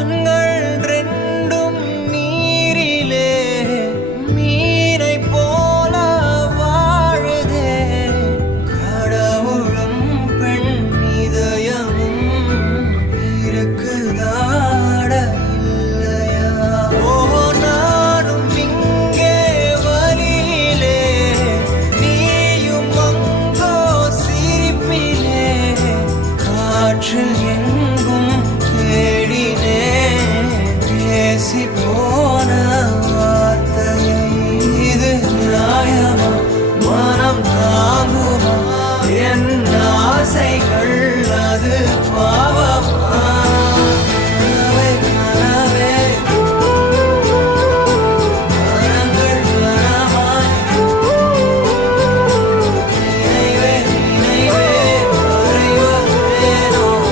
கண்கள் ரெண்டும் நீரிலே மீனை போல வாழுதே. கடவுளும் பெண் இதயமும் இருக்குதாட இல்லையா? ஓ நானும் இங்கே வலியிலே, நீயும் அங்கோ சிரிப்பிலே. காற்றில் எங்கும் தேடினேன் பேசி போன வார்த்தையை. இது நியாயமா? மனம் தாங்குமா? என் ஆசைகள் அது பாவமா?